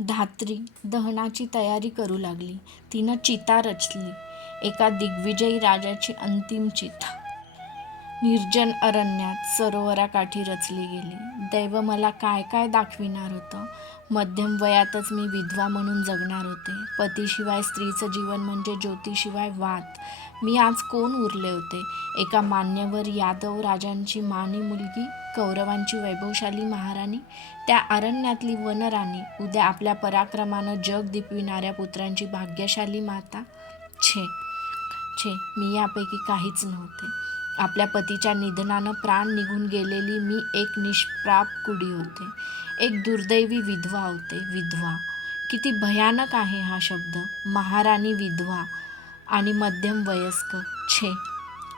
धात्री दहनाची तयारी करू लागली. तिनं चिता रचली. एका दिग्विजयी राजाची अंतिम चिता निर्जन अरण्यात सरोवराकाठी रचली गेली. दैव मला काय काय दाखविणार होतं. मध्यम वयातच मी विधवा म्हणून जगणार होते. पतीशिवाय स्त्रीचं जीवन म्हणजे ज्योतीशिवाय वात. मी आज कोण उरले होते. एका मान्यवर यादव राजांची मानी मुलगी, कौरवांची वैभवशाली महाराणी, त्या अरण्यातली वनराणी, उद्या आपल्या पराक्रमानं जग दिपविणाऱ्या पुत्रांची भाग्यशाली माता. छे छे, मी यापैकी काहीच नव्हते. आपल्या पतीच्या निधनानं प्राण निघून गेलेली मी एक निष्प्राप कुडी होते. एक दुर्दैवी विधवा होते. विधवा, किती भयानक आहे हा शब्द. महाराणी, विधवा आणि मध्यम वयस्क. छे,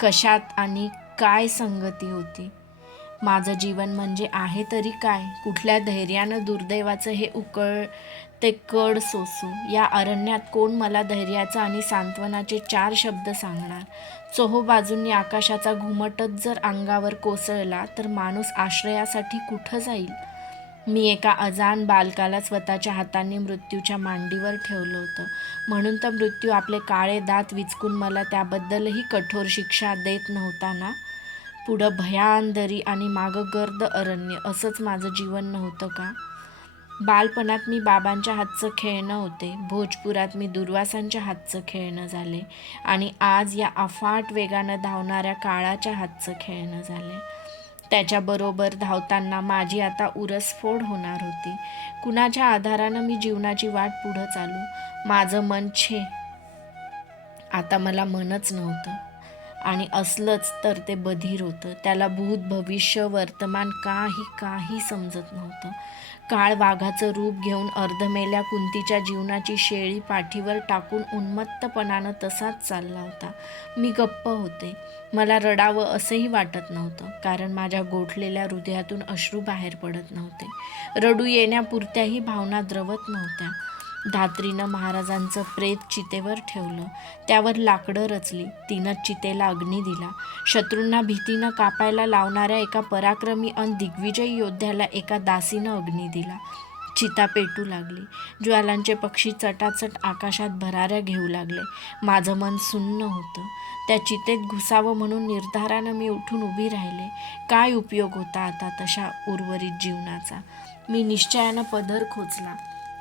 कशात आणि काय संगती होती. माझं जीवन म्हणजे आहे तरी काय. कुठल्या धैर्यानं दुर्दैवाचं हे उकळते कड सोसू. या अरण्यात कोण मला धैर्याचं आणि सांत्वनाचे 4 शब्द सांगणार. चोहोबाजूंनी आकाशाचा घुमटच जर अंगावर कोसळला तर माणूस आश्रयासाठी कुठं जाईल. मी एका अजाण बालकाला स्वतःच्या हातांनी मृत्यूच्या मांडीवर ठेवलं होतं. म्हणून तर मृत्यू आपले काळे दात विचकून मला त्याबद्दलही कठोर शिक्षा देत नव्हता ना. पुढं भयांदरी आणि मागं गर्द अरण्य, असंच माझं जीवन नव्हतं का. बालपणात मी बाबांच्या हातचं खेळणं होते. भोजपुरात मी दुर्वासांच्या हातचं खेळणं झाले आणि आज या अफाट वेगानं धावणाऱ्या काळाच्या हातचं खेळणं झाले. त्याच्याबरोबर धावताना माझी आता उरसफोड होणार होती. कुणाच्या आधारानं मी जीवनाची वाट पुढं चालू. माझं मन छे, आता मला मनच नव्हतं. आणि असलंच तर ते बधीर होतं. त्याला भूत भविष्य वर्तमान काही समजत नव्हतं. काळ वाघाचं रूप घेऊन अर्धमेल्या कुंतीच्या जीवनाची शेळी पाठीवर टाकून उन्मत्तपणानं तसाच चालला होता. मी गप्प होते. मला रडावं असंही वाटत नव्हतं, कारण माझ्या गोठलेल्या हृदयातून अश्रू बाहेर पडत नव्हते. रडू येण्यापुरत्याही भावना द्रवत नव्हत्या. धात्रीनं महाराजांचं प्रेत चितेवर ठेवलं. त्यावर लाकडं रचली. तिनं चितेला अग्नी दिला. शत्रूंना भीतीनं कापायला लावणाऱ्या एका पराक्रमी अन दिग्विजयी योद्ध्याला एका दासीनं अग्नी दिला. चिता पेटू लागली. ज्वालांचे पक्षी चटाचट आकाशात भराऱ्या घेऊ लागले. माझं मन सुन्न होतं. त्या चितेत घुसावं म्हणून निर्धारानं मी उठून उभी राहिले. काय उपयोग होता आता तशा उर्वरित जीवनाचा. मी निश्चयानं पदर खोचला.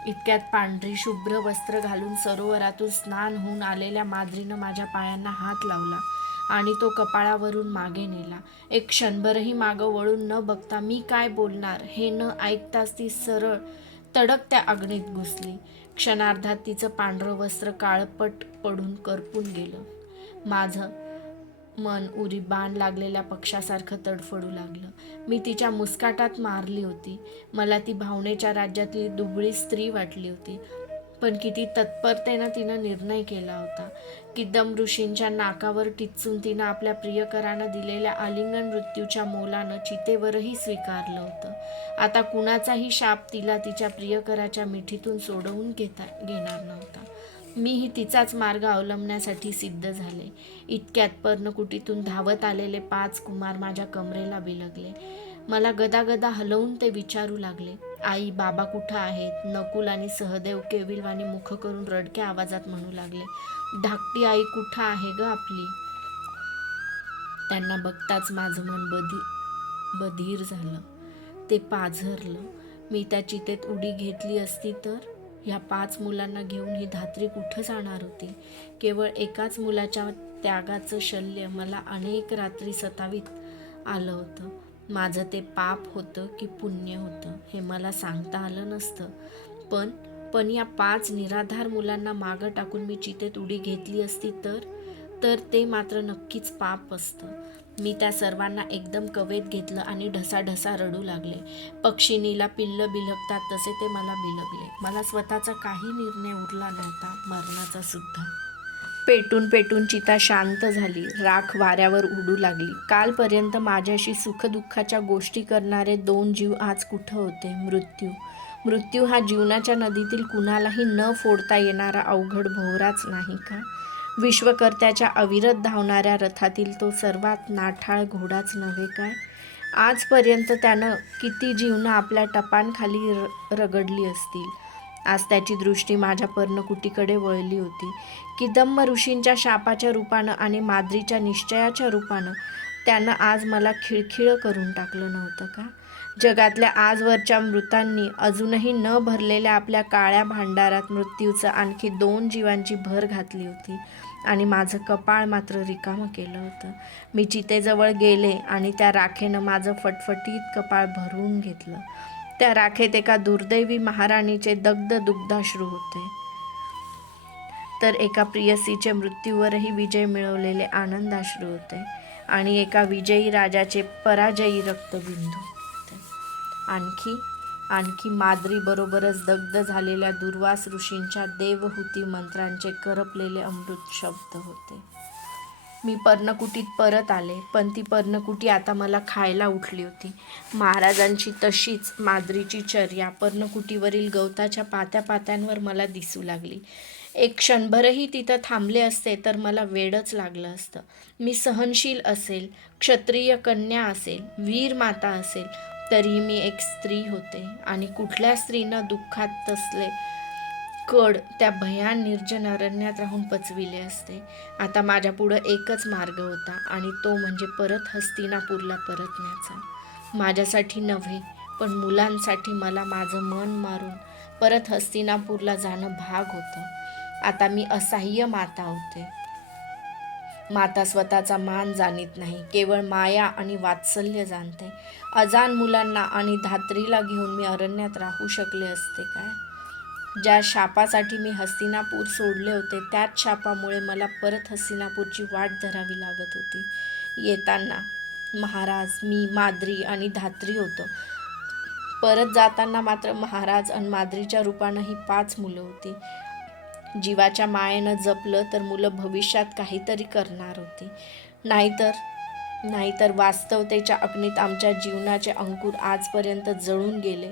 इतक्यात पांढरी शुभ्र वस्त्र घालून सरोवरातून स्नान होऊन आलेल्या माद्रीनं माझ्या पायांना हात लावला आणि तो कपाळावरून मागे नेला. एक क्षणभरही मागं वळून न बघता मी काय बोलणार हे न ऐकताच ती सरळ तडक त्या अग्नीत घुसली. क्षणार्धात तिचं पांढरं वस्त्र काळपट पडून करपून गेलं. माझं मन उरी बाण लागलेल्या पक्षासारखं तडफडू लागलं. मी तिच्या मुस्काटात मारली होती. मला ती भावनेच्या राज्यातली दुबळी स्त्री वाटली होती. पण किती तत्परतेनं तिनं निर्णय केला होता. किद्दम ऋषींच्या नाकावर टिचून तिनं आपल्या प्रियकरानं दिलेल्या आलिंगन मृत्यूच्या मोलानं चितेवरही स्वीकारलं होतं. आता कुणाचाही शाप तिला तिच्या प्रियकराच्या मिठीतून सोडवून घेणार नव्हता. मीही तिचाच मार्ग अवलंबण्यासाठी सिद्ध झाले. इतक्यात पर्णकुटीतून धावत आलेले 5 कुमार माझ्या कमरेला बिलगले. मला गदागदा हलवून ते विचारू लागले, आई, बाबा कुठं आहेत. नकुल आणि सहदेव केविलवाणी मुख करून रडक्या आवाजात म्हणू लागले, धाकटी आई कुठं आहे ग आपली. त्यांना बघताच माझं मन बधीर झालं. ते पाझरलं. मी त्या चितेत उडी घेतली असती तर ह्या 5 मुलांना घेऊन ही धात्री कुठं जाणार होती. केवळ एकाच मुलाच्या त्यागाचं शल्य मला अनेक रात्री सतावीत आलं होतं. माझं ते पाप होतं की पुण्य होतं हे मला सांगता आलं नसतं. पण या 5 निराधार मुलांना मागं टाकून मी चितेत उडी घेतली असती तर ते मात्र नक्कीच पाप असतं. मी त्या सर्वांना एकदम कवेत घेतलं आणि ढसाढसा रडू लागले. पक्षिणीला पिल्लं बिलगतात तसे ते मला बिलगले. मला स्वतःचा काही निर्णय उरला नव्हता, मरणाचा सुद्धा. पेटून चिता शांत झाली. राख वाऱ्यावर उडू लागली. कालपर्यंत माझ्याशी सुखदुःखाच्या गोष्टी करणारे 2 जीव आज कुठं होते. मृत्यू हा जीवनाच्या नदीतील कुणालाही न फोडता येणारा अवघड भोवराच नाही का. विश्वकर्त्याच्या अविरत धावणाऱ्या रथातील तो सर्वात नाठाळ घोडाच नव्हे काय. आजपर्यंत त्यानं किती जीवनं आपल्या टपांखाली रगडली असतील. आज त्याची दृष्टी माझ्या पर्णकुटीकडे वळली होती. किदंब ऋषींच्या शापाच्या रूपानं आणि माद्रीच्या निश्चयाच्या रूपानं त्यानं आज मला खिळखिळं करून टाकलं नव्हतं का? जगातल्या आजवरच्या मृतांनी अजूनही न भरलेल्या आपल्या काळ्या भांडारात मृत्यूचं आणखी 2 जीवांची भर घातली होती आणि माझं कपाळ मात्र रिकामं केलं होतं. मी चितेजवळ गेले आणि त्या राखेनं माझं फटफटीत कपाळ भरून घेतलं. त्या राखेत एका दुर्दैवी महाराणीचे दग्ध दुग्धाश्रू होते, तर एका प्रियसीचे मृत्यूवरही विजय मिळवलेले आनंदाश्रू होते आणि एका विजयी राजाचे पराजयी रक्तबिंदू होते. आणखी माद्रीबरोबरच दग्ध झालेल्या दुर्वास ऋषींच्या देवहूती मंत्रांचे करपलेले अमृत शब्द होते. मी पर्णकुटीत परत आले, पण ती पर्णकुटी आता मला खायला उठली होती. महाराजांची तशीच माद्रीची चर्या पर्णकुटीवरील गवताच्या पात्यांवर मला दिसू लागली. एक क्षणभरही तिथं थांबले असते तर मला वेडच लागलं असतं. मी सहनशील असेल, क्षत्रिय कन्या असेल, वीर माता असेल, तरीही मी एक स्त्री होते आणि कुठल्या स्त्रीनं दुःखात तसले कड त्या भयान निर्जन अरण्यात राहून पचविले असते. आता माझ्या पुढं एकच मार्ग होता आणि तो म्हणजे परत हस्तिनापूरला परतण्याचा. माझ्यासाठी नव्हे, पण मुलांसाठी मला माझं मन मारून परत हस्तिनापूरला जाणं भाग होतं. आता मी असहाय्य माता होते. माता स्वतःचा मान जाणीत नाही, केवळ माया आणि वात्सल्य जाणते. अजान मुलांना आणि धात्रीला घेऊन मी अरण्यात राहू शकले असते काय? ज्या शापासाठी मी हस्तिनापूर सोडले होते, त्याच शापामुळे मला परत हस्तिनापूरची वाट धरावी लागत होती. येताना महाराज, मी, माद्री आणि धात्री होतो. परत जाताना मात्र महाराज आणि माद्रीच्या रूपानं ही 5 मुलं होती. जीवाच्या मायेनं जपलं तर मुलं भविष्यात काहीतरी करणार होती. नाहीतर वास्तवतेच्या अग्नीत आमच्या जीवनाचे अंकुर आजपर्यंत जळून गेले,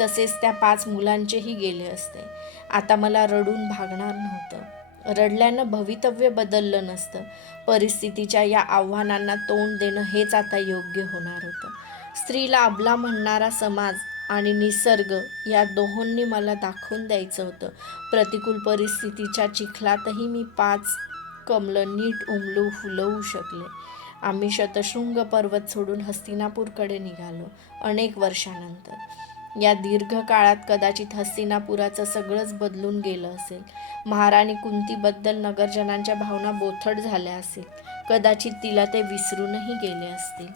तसेच त्या 5 मुलांचेही गेले असते. आता मला रडून भागणार नव्हतं. रडल्यानं भवितव्य बदललं नसतं. परिस्थितीच्या या आव्हानांना तोंड देणं हेच आता योग्य होणार होतं. स्त्रीला अबला म्हणणारा समाज आणि निसर्ग या दोहोंनी मला दाखवून द्यायचं होतं. प्रतिकूल परिस्थितीच्या चिखलातही मी 5 कमलं नीट उमलू फुलवू शकले. आम्ही शतशृंग पर्वत सोडून हस्तिनापूरकडे निघालो. अनेक वर्षानंतर. या दीर्घ काळात कदाचित हस्तिनापुराचं सगळंच बदलून गेलं असेल. महाराणी कुंतीबद्दल नगरजनांच्या भावना बोथट झाल्या असतील. कदाचित तिला ते विसरूनही गेले असतील.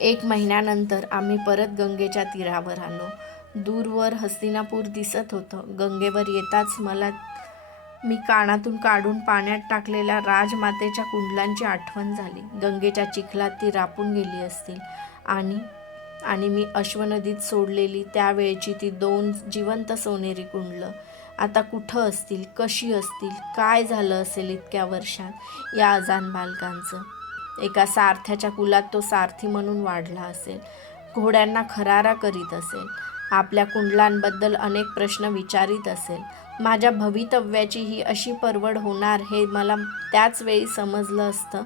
1 महिन्यानंतर आम्ही परत गंगेच्या तीरावर आलो. दूरवर हस्तिनापूर दिसत होतं. गंगेवर येताच मी कानातून काढून पाण्यात टाकलेल्या राजमातेच्या कुंडलांची आठवण झाली. गंगेच्या चिखलात ती रापून गेली असतील आणि मी अश्वनदीत सोडलेली त्यावेळची ती 2 जिवंत सोनेरी कुंडलं आता कुठं असतील, कशी असतील, काय झालं असेल इतक्या वर्षात या अजान बालकांचं? एका सारथ्याच्या कुलात तो सारथी म्हणून वाढला असेल, घोड्यांना खरारा करीत असेल, आपल्या कुंडलांबद्दल अनेक प्रश्न विचारित असेल. माझ्या भवितव्याची ही अशी परवड होणार हे मला त्याच वेळी समजलं असतं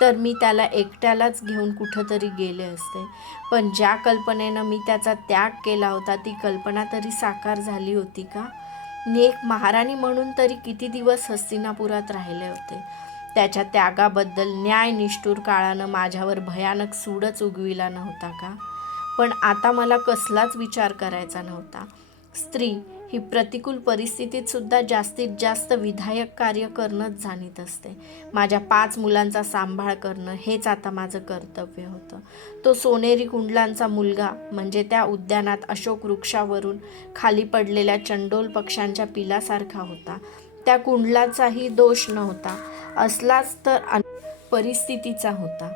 तर मी त्याला एकट्यालाच घेऊन कुठंतरी गेले असते. पण ज्या कल्पनेनं मी त्याचा त्याग केला होता, ती कल्पना तरी साकार झाली होती का? मी एक महाराणी म्हणून तरी किती दिवस हस्तिनापुरात राहिले होते. त्याच्या त्यागाबद्दल न्यायनिष्ठूर काळानं माझ्यावर भयानक सूडच उगविला नव्हता का? पण आता मला कसलाच विचार करायचा नव्हता. स्त्री ही प्रतिकूल परिस्थितीत सुद्धा जास्तीत जास्त विधायक कार्य करणंच जाणीत असते. माझ्या 5 मुलांचा सांभाळ करणं हेच आता माझं कर्तव्य होतं. तो सोनेरी कुंडलांचा मुलगा म्हणजे त्या उद्यानात अशोक वृक्षावरून खाली पडलेल्या चंडोल पक्ष्यांच्या पिलासारखा होता. त्या कुंडलाचाही दोष नव्हता, असलाच तर परिस्थितीचा होता.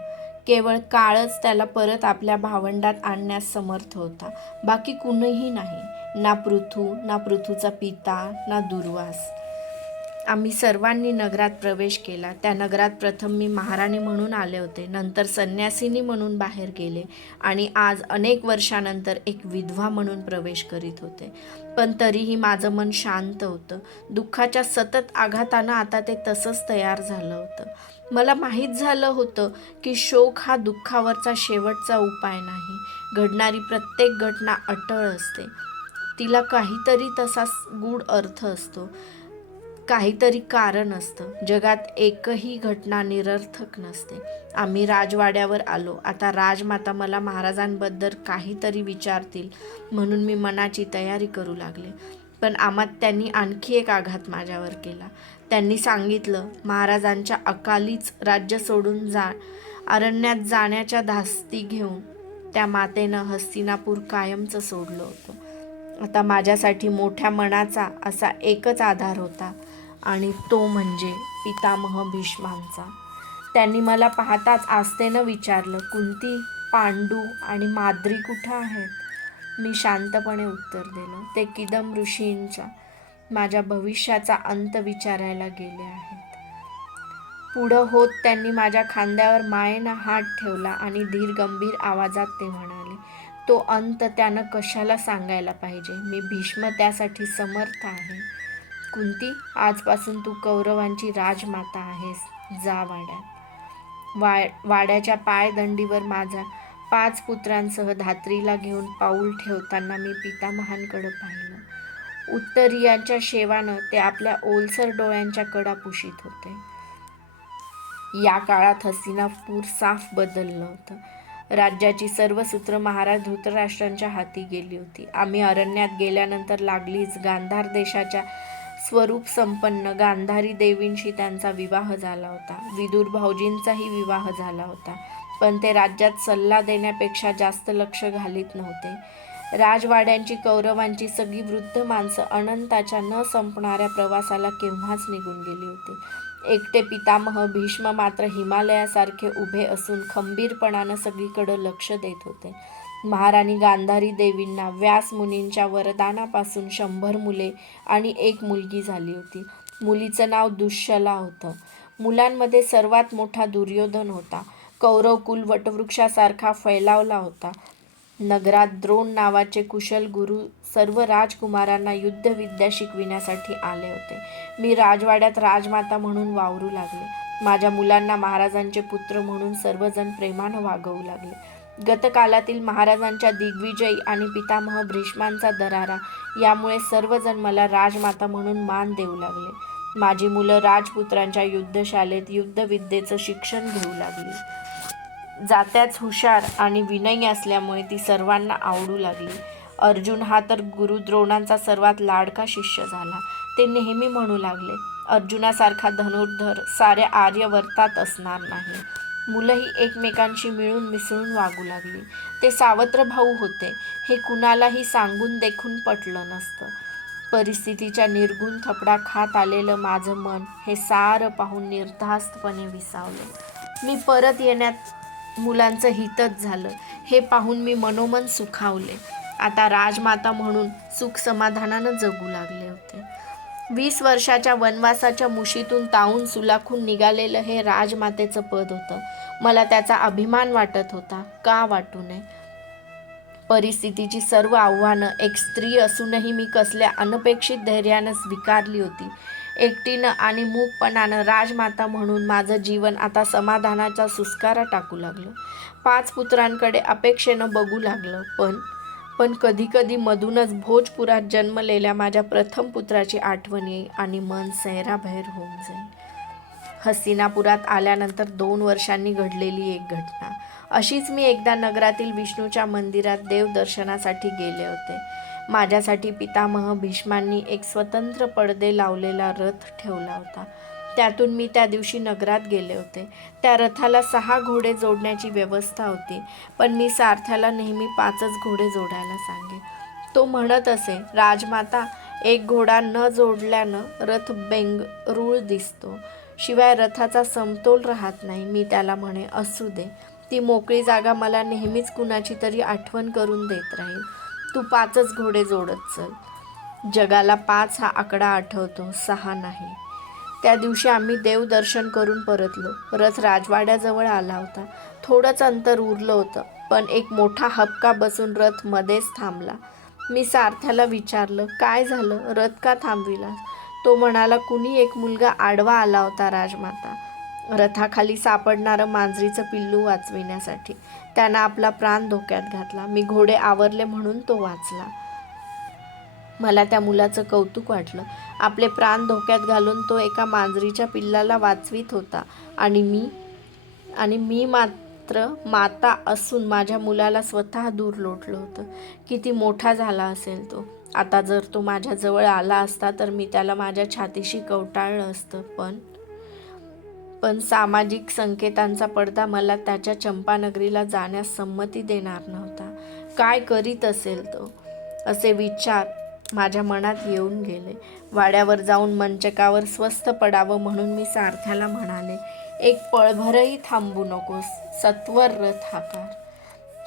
केवळ काळच त्याला परत आपल्या भावंडात आणण्यास समर्थ होता, बाकी कुणीही नाही. ना पृथू, ना पृथूचा पिता, ना दुर्वास. आम्ही सर्वांनी नगरात प्रवेश केला. त्या नगरात प्रथम मी महाराणी म्हणून आले होते, नंतर संन्यासिनी म्हणून बाहेर गेले आणि आज अनेक वर्षानंतर एक विधवा म्हणून प्रवेश करीत होते. पण तरीही माझं मन शांत होतं. दुःखाच्या सतत आघातानं आता ते तसंच तयार झालं होतं. मला माहीत झालं होतं की शोक हा दुःखावरचा शेवटचा उपाय नाही. घडणारी प्रत्येक घटना अटळ असते. तिला काहीतरी तसाच गूढ अर्थ असतो, काहीतरी कारण असतं. जगात एकही घटना निरर्थक नसते. आम्ही राजवाड्यावर आलो. आता राजमाता मला महाराजांबद्दल काहीतरी विचारतील म्हणून मी मनाची तयारी करू लागले. पण आम्हात त्यांनी आणखी एक आघात माझ्यावर केला. त्यांनी सांगितलं, महाराजांच्या अकालीच राज्य सोडून अरण्यात जाण्याच्या धास्ती घेऊन त्या मातेनं हस्तिनापूर कायमचं सोडलं होतं. आता माझ्यासाठी मोठ्या मनाचा असा एकच आधार होता आणि तो म्हणजे पितामह भीष्मांचा. त्यांनी मला पाहताच आस्थेनं विचारलं, कुंती, पांडू आणि माद्री कुठं आहेत? मी शांतपणे उत्तर दिलं, ते किदम ऋषींच्या माझ्या भविष्याचा अंत विचारायला गेले आहेत. पुढं होत त्यांनी माझ्या खांद्यावर मायेनं हात ठेवला आणि धीर गंभीर आवाजात ते म्हणाले, तो अंत त्यानं कशाला सांगायला पाहिजे? मी भीष्म त्यासाठी समर्थ आहे. कुंती, आजपासून तू कौरवांची राजमाता आहेस. जा वाड्यात. वाड्याच्या पायदंडीवर माझ्या 5 पुत्रांसह धात्रीला घेऊन पाऊल ठेवताना मी पितामहांकडे पाहिलं. उत्तरीयांच्या शेवानं ते आपल्या ओलसर डोळ्यांच्या कडा पुशीत होते. या काळात हस्तिनापूर साफ बदललं होतं. राज्याची सर्व सूत्र महाराज धृतराष्ट्रांच्या हाती गेली होती. आम्ही अरण्यात गेल्यानंतर लागलीच गांधार देशाच्या स्वरूप संपन्न गांधारी देवींशी त्यांचा विवाह झाला होता. विदुर भाऊजींचाही विवाह झाला होता, पण ते राज्यात सल्ला देण्यापेक्षा जास्त लक्ष घालीत नव्हते. राजवाड्यांची कौरवांची सगळी वृद्ध माणसं अनंताच्या न संपणाऱ्या प्रवासाला केव्हाच निघून गेली होती. एकटे पितामह भीष्म मात्र हिमालयासारखे उभे असून खंबीरपणानं सगळीकडं लक्ष देत होते. महाराणी गांधारी देवींना व्यास मुनींच्या वरदानापासून 100 मुले आणि 1 मुलगी झाली होती. मुलीचं नाव दुःशला होतं. मुलांमध्ये सर्वात मोठा दुर्योधन होता. कौरवकुल वटवृक्षासारखा फैलावला होता. नगरात द्रोण नावाचे कुशल गुरु सर्व राजकुमारांना युद्धविद्या शिकविण्यासाठी आले होते. मी राजवाड्यात राजमाता म्हणून वावरू लागले. माझ्या मुलांना महाराजांचे पुत्र म्हणून सर्वजण प्रेमानं वागवू लागले. गतकालातील महाराजांच्या दिग्विजयी आणि पितामह भीष्मांचा दरारा यामुळे सर्वजण मला राजमाता म्हणून मान देऊ लागले. माझी मुलं राजपुत्रांच्या युद्धशाळेत युद्धविद्येचं शिक्षण घेऊ लागली. जात्याच हुशार आणि विनयी असल्यामुळे ती सर्वांना आवडू लागली. अर्जुन हा तर गुरु द्रोणांचा सर्वात लाडका शिष्य झाला. ते नेहमी म्हणू लागले, अर्जुनासारखा धनुर्धर साऱ्या आर्यवर्तात असणार नाही. मुलंही एकमेकांशी मिळून मिसळून वागू लागली. ते सावत्र भाऊ होते हे कुणालाही सांगून देखून पटलं नसतं. परिस्थितीच्या निर्गुण थपडा खात आलेलं माझं मन हे सारं पाहून निर्धास्तपणे विसावलं. मी परत येण्यात मुलांचं हितच झालं हे पाहून मी मनोमन सुखावले. आता राजमाता म्हणून सुख समाधानानं जगू लागले होते. 20 वर्षाच्या वनवासाच्या मुशीतून तावून सुलाखून निघालेलं हे राजमातेचं पद होतं. मला त्याचा अभिमान वाटत होता. का वाटू नये? परिस्थितीची सर्व आव्हानं एक स्त्री असूनही मी कसल्या अनपेक्षित धैर्यानं स्वीकारली होती. एकटीनं आणि मूकपणानं राजमाता म्हणून माझं जीवन आता समाधानाचा सुस्कारा टाकू लागलं. 5 पुत्रांकडे अपेक्षेनं बघू लागलं. पण कधीकधी मधूनच भोजपुरात जन्मलेल्या माझ्या प्रथम पुत्राची आठवण येई आणि मन सैराभैर होऊन जाई. हस्तिनापुरात आल्यानंतर 2 वर्षांनी घडलेली एक घटना. अशीच मी एकदा नगरातील विष्णूच्या मंदिरात देवदर्शनासाठी गेले होते. माझ्यासाठी पितामह भीष्मांनी एक स्वतंत्र पडदे लावलेला रथ ठेवला होता. त्यातून मी त्या दिवशी नगरात गेले होते. त्या रथाला 6 घोडे जोडण्याची व्यवस्था होती, पण मी सारथ्याला नेहमी 5च घोडे जोडायला सांगे. तो म्हणत असे, राजमाता, 1 घोडा न जोडल्यानं रथ बेंगरूळ दिसतो, शिवाय रथाचा समतोल राहत नाही. मी त्याला म्हणे, असू दे, ती मोकळी जागा मला नेहमीच कुणाची तरी आठवण करून देत राहील. तू 5च घोडे जोडत चल. जगाला 5 हा आकडा आठवतो, 6 नाही. त्या दिवशी आम्ही देवदर्शन करून परतलो. रथ राजवाड्याजवळ आला होता. थोडंच अंतर उरलं होतं, पण एक मोठा हबका बसून रथ मध्येच थांबला. मी सारथ्याला विचारलं, काय झालं? रथ का थांबविलास? तो म्हणाला, कुणी एक मुलगा आडवा आला होता राजमाता, रथाखाली सापडणारं मांजरीचं पिल्लू वाचविण्यासाठी. त्यानं आपला प्राण धोक्यात घातला. मी घोडे आवरले म्हणून तो वाचला. मला त्या मुलाचं कौतुक वाटलं. आपले प्राण धोक्यात घालून तो एका मांजरीच्या पिल्लाला वाचवीत होता आणि मी मात्र माता असून माझ्या मुलाला स्वतः दूर लोटलं होतं. किती मोठा झाला असेल तो. आता जर तो माझ्याजवळ आला असता तर मी त्याला माझ्या छातीशी कवटाळलं असतं. पण सामाजिक संकेतांचा पडदा मला त्याच्या चंपानगरीला जाण्यास संमती देणार नव्हता. काय करीत असेल तो, असे विचार माझ्या मनात येऊन गेले. वाड्यावर जाऊन मंचकावर स्वस्थ पडावं म्हणून मी सारथ्याला म्हणाले, एक पळभरही थांबू नकोस, सत्वर रथ हाकार.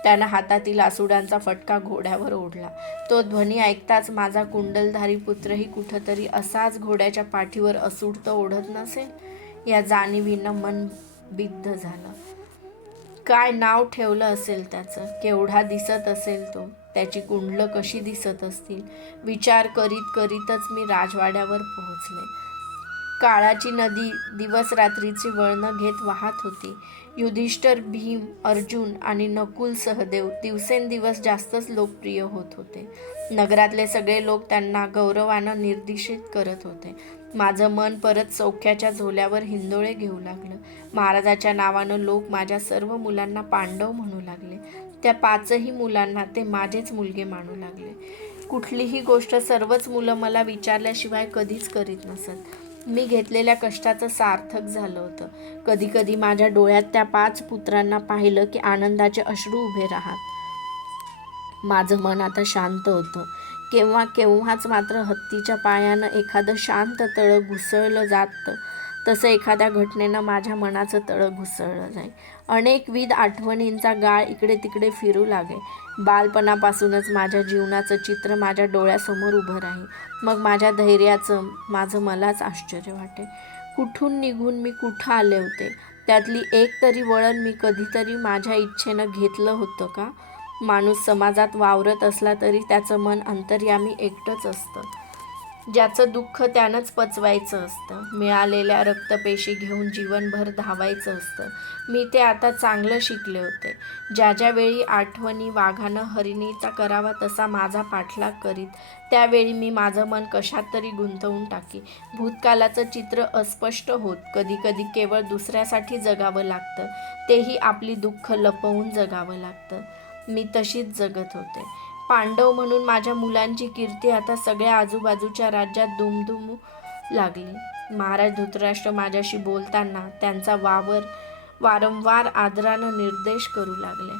त्यानं हातातील आसुडांचा फटका घोड्यावर ओढला. तो ध्वनी ऐकताच माझा कुंडलधारी पुत्रही कुठंतरी असाच घोड्याच्या पाठीवर असूड तर ओढत नसेल या जाणीवीनं मन बिद्ध झालं. काय नाव ठेवलं असेल त्याचं, केवढा दिसत असेल तो, त्याची कुंडलं कशी दिसत असतील, विचार करीत करीतच मी राजवाड्यावर पोहोचले. काळाची नदी दिवस रात्रीची वळणं घेत वाहत होती. युधिष्ठिर, भीम, अर्जुन आणि नकुल, सहदेव दिवसेंदिवस जास्तच लोकप्रिय होत होते. नगरातले सगळे लोक त्यांना गौरवानं निर्देशित करत होते. माझं मन परत सौख्याच्या झोल्यावर हिंदोळे घेऊ लागलं. महाराजाच्या नावानं लोक माझ्या सर्व मुलांना पांडव म्हणू लागले. त्या 5ही मुलांना ते माझेच मुलगे मानू लागले. कुठलीही गोष्ट सर्वच मुलं मला विचारल्याशिवाय कधीच करीत नसत. मी घेतलेल्या कष्टाचं सार्थक झालं होतं. कधी कधी माझ्या डोळ्यात त्या 5 पुत्रांना पाहिलं की आनंदाचे अश्रू उभे राहत. माझं मन आता शांत होतं. केव्हाच मात्र हत्तीच्या पायानं एखादं शांत तळं घुसळलं जातं तसं एखाद्या घटनेनं माझ्या मनाचं तळं घुसळलं जाई. अनेकविध आठवणींचा गाळ इकडे तिकडे फिरू लागे. बालपणापासूनच माझ्या जीवनाचं चित्र माझ्या डोळ्यासमोर उभं राही. मग माझ्या धैर्याचं माझं मलाच आश्चर्य वाटे. कुठून निघून मी कुठं आले होते? त्यातली एक तरी वळण मी कधीतरी माझ्या इच्छेनं घेतलं होतं का? माणूस समाजात वावरत असला तरी त्याचं मन अंतर्यामी एकटंच असतं. ज्याचं दुःख त्यानंच पचवायचं असतं. मिळालेल्या रक्तपेशी घेऊन जीवनभर धावायचं असतं. मी ते आता चांगलं शिकले होते. ज्या वेळी आठवणी वाघानं हरिणीचा करावा तसा माझा पाठलाग करीत, त्यावेळी मी माझं मन कशात तरी गुंतवून टाकी. भूतकालाचं चित्र अस्पष्ट होत. कधी केवळ दुसऱ्यासाठी जगावं लागतं, तेही आपली दुःख लपवून जगावं लागतं. मी तशीच जगत होते. पांडव म्हणून माझ्या मुलांची कीर्ती आता सगळ्या आजूबाजूच्या राज्यात दुमदुमू लागली. महाराज धृतराष्ट्र माझ्याशी बोलताना त्यांचा वारंवार आदरानं निर्देश करू लागले.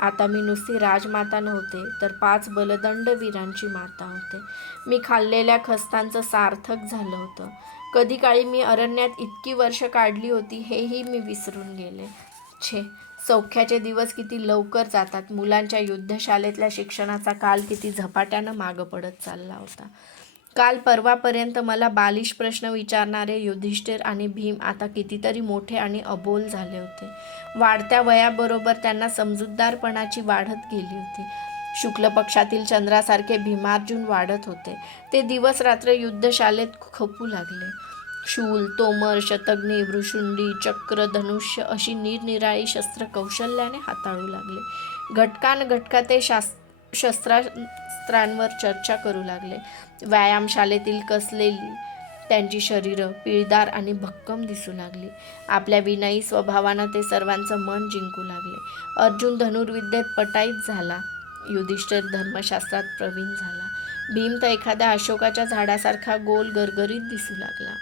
आता मी नुसती राजमाता नव्हते, तर 5 बलदंड वीरांची माता होते. मी खाल्लेल्या खस्तांचं सार्थक झालं होतं. कधी काळी मी अरण्यात इतकी वर्ष काढली होती हेही मी विसरून गेले. छे, सौख्याचे दिवस किती लवकर जातात. मुलांच्या युद्धशाळेतल्या शिक्षणाचा काल किती झपाट्यानं मागं पडत चालला होता. काल परवापर्यंत मला बालिश प्रश्न विचारणारे युधिष्ठिर आणि भीम आता कितीतरी मोठे आणि अबोल झाले होते. वाढत्या वयाबरोबर त्यांना समजूतदारपणाची वाढत गेली होती. शुक्ल पक्षातील चंद्रासारखे भीमार्जुन वाढत होते. ते दिवस रात्र युद्धशाळेत खपू लागले. शूल, तोमर, शतघ्नी, भ्रुशुंडी, चक्र, धनुष्य अशी निरनिराळी शस्त्र कौशल्याने हाताळू लागले. घटका ते शस्त्रास्त्रांवर चर्चा करू लागले. व्यायामशाळेतील कसलेली त्यांची शरीरं पिळदार आणि भक्कम दिसू लागली. आपल्या विनयी स्वभावानं ते सर्वांचं मन जिंकू लागले. अर्जुन धनुर्विद्येत पटाईत झाला. युधिष्ठिर धर्मशास्त्रात प्रवीण झाला. भीम तर एखाद्या अशोकाच्या झाडासारखा गोल गरगरीत दिसू लागला.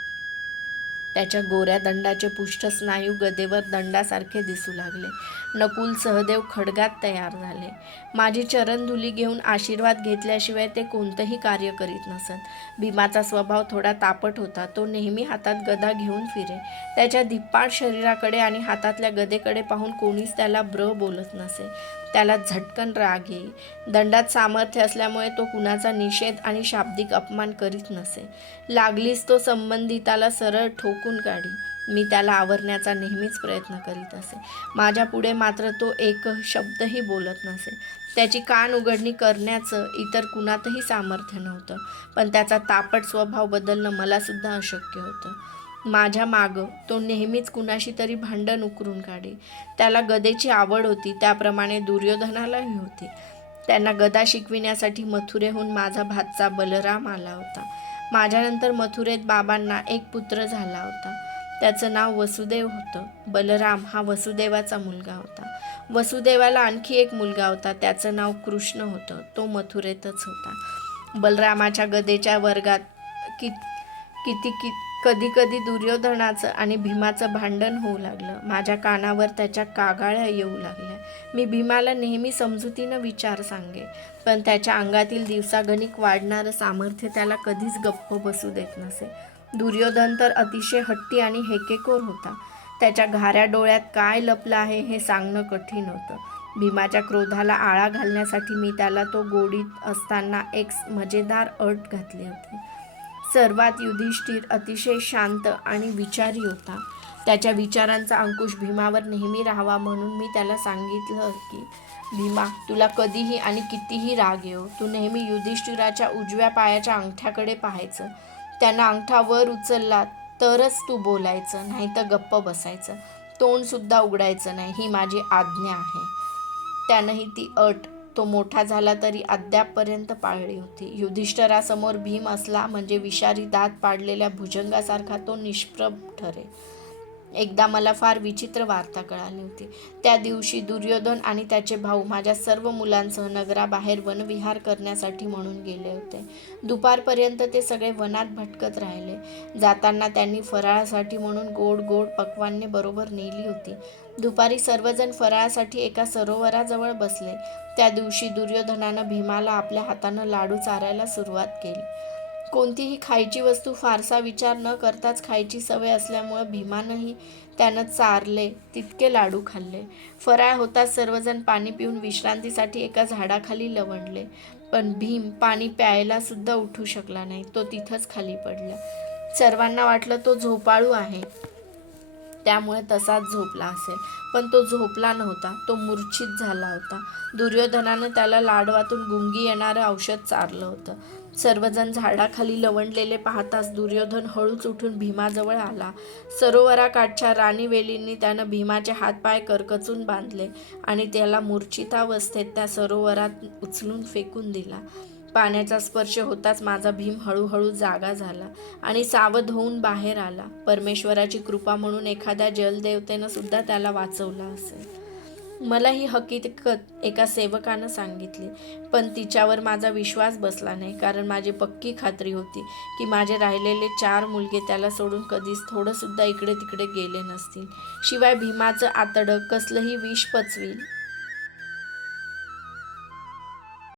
त्याच्या गोऱ्या दंडाचे पुष्ठ स्नायू गदेवर दंडासारखे दिसू लागले. नकुल, सहदेव खड्गात तयार झाले. माझी चरणधुली घेऊन आशीर्वाद घेतल्याशिवाय ते कोणतंही कार्य करीत नसत. भीमाचा स्वभाव थोडा तापट होता. तो नेहमी हातात गदा घेऊन फिरे. त्याच्या धिप्पाड शरीराकडे आणि हातातल्या गदेकडे पाहून कोणीच त्याला ब्र बोलत नसे. त्याला झटकन राग येई. दंडात सामर्थ्य असल्यामुळे तो कुणाचा निषेध आणि शाब्दिक अपमान करीत नसे. लागलीच तो संबंधिताला सरळ ठोकून काढी. मी त्याला आवरण्याचा नेहमीच प्रयत्न करीत असे. माझ्या पुढे मात्र तो एक शब्दही बोलत नसे. त्याची कान उघडणी करण्याचं इतर कुणातही सामर्थ्य नव्हतं. पण त्याचा तापट स्वभाव बदलणं मला सुद्धा अशक्य होतं. माझ्या मागं तो नेहमीच कुणाशी तरी भांडण उकरून काढी. त्याला गदेची आवड होती, त्याप्रमाणे दुर्योधनालाही होती. त्यांना गदा शिकविण्यासाठी मथुरेहून माझा भाचा बलराम आला होता. माझ्यानंतर मथुरेत बाबांना एक पुत्र झाला होता. त्याचं नाव वसुदेव होतं. बलराम हा वसुदेवाचा मुलगा होता. वसुदेवाला आणखी एक मुलगा होता. त्याचं नाव कृष्ण होतं. तो मथुरेतच होता. बलरामाच्या गदेच्या वर्गात कधी कधी दुर्योधनाचं आणि भीमाचं भांडण होऊ लागलं. माझ्या कानावर त्याच्या कागाळ्या येऊ लागल्या. मी भीमाला नेहमी समजुतीनं विचार सांगे, पण त्याच्या अंगातील दिवसागणिक वाढणारं सामर्थ्य त्याला कधीच गप्प बसू देत नसे. दुर्योधन तर अतिशय हट्टी आणि हेकेखोर होता. त्याच्या घाऱ्या डोळ्यात काय लपलं आहे हे सांगणं कठीण होतं. भीमाच्या क्रोधाला आळा घालण्यासाठी मी त्याला तो गोडीत असताना एक मजेदार अट घातली होती. सर्वात युधिष्ठिर अतिशय शांत आणि विचारी होता. त्याच्या विचारांचा अंकुश भीमावर नेहमी राहावा म्हणून मी त्याला सांगितलं की भीमा, तुला कधीही आणि कितीही राग येऊ, तू नेहमी युधिष्ठिराच्या उजव्या पायाच्या अंगठ्याकडे पाहायचं. त्यानं अंगठा वर उचलला तरच तू बोलायचं, नाही तर गप्प बसायचं. तोंडसुद्धा उघडायचं नाही, ही माझी आज्ञा आहे. त्यानंही ती अट तो मोठा झाला तरी अद्यापपर्यंत पाळली होती. युधिष्ठिरासमोर भीम असला म्हणजे विषारी दात पाडलेल्या भुजंगासारखा तो निष्प्रभ ठरे. एकदा मला फार विचित्र वार्ता कळाली होती. त्या दिवशी दुर्योधन आणि त्याचे भाऊ माझ्या सर्व मुलांसह नगराबाहेर वनविहार करण्यासाठी म्हणून गेले होते. दुपारपर्यंत ते सगळे वनात भटकत राहिले. जाताना त्यांनी फराळासाठी म्हणून गोड गोड पक्वान्ने बरोबर नेली होती. दुपारी सर्वजण फराळासाठी एका सरोवराजवळ बसले. त्या दिवशी दुर्योधनानं भीमाला आपल्या हातानं लाडू चारायला सुरुवात केली. कोणतीही खायची वस्तू फारसा विचार न करताच खायची सवय असल्यामुळं भीमानंही त्यानं चारले तितके लाडू खाल्ले. फराळ होताच सर्वजण पाणी पिऊन विश्रांतीसाठी एका झाडाखाली लवंडले. पण भीम पाणी प्यायला सुद्धा उठू शकला नाही. तो तिथंच खाली पडला. सर्वांना वाटलं तो झोपाळू आहे, त्यामुळे तसाच झोपला असेल. पण तो झोपला नव्हता, तो मूर्छित झाला होता. दुर्योधनानं त्याला लाडवातून गुंगी येणारं औषध चारलं होतं. सर्वजण झाडाखाली लवंडलेले पाहताच दुर्योधन हळूच उठून भीमाजवळ आला. सरोवराकाठच्या राणीवेलींनी त्यानं भीमाचे हातपाय करकचून बांधले आणि त्याला मूर्छितावस्थेत त्या सरोवरात उचलून फेकून दिला. पाण्याचा स्पर्श होताच माझा भीम हळूहळू जागा झाला आणि सावध होऊन बाहेर आला. परमेश्वराची कृपा म्हणून एखाद्या जलदेवतेनं सुद्धा त्याला वाचवलं असेल. मला ही हकीकत एका सेवकानं सांगितली, पण तिच्यावर माझा विश्वास बसला नाही, कारण माझी पक्की खात्री होती की माझे राहिलेले 4 मुलगे त्याला सोडून कधीच थोडंसुद्धा इकडे तिकडे गेले नसतील. शिवाय भीमाचं आतडं कसलंही विष पचवील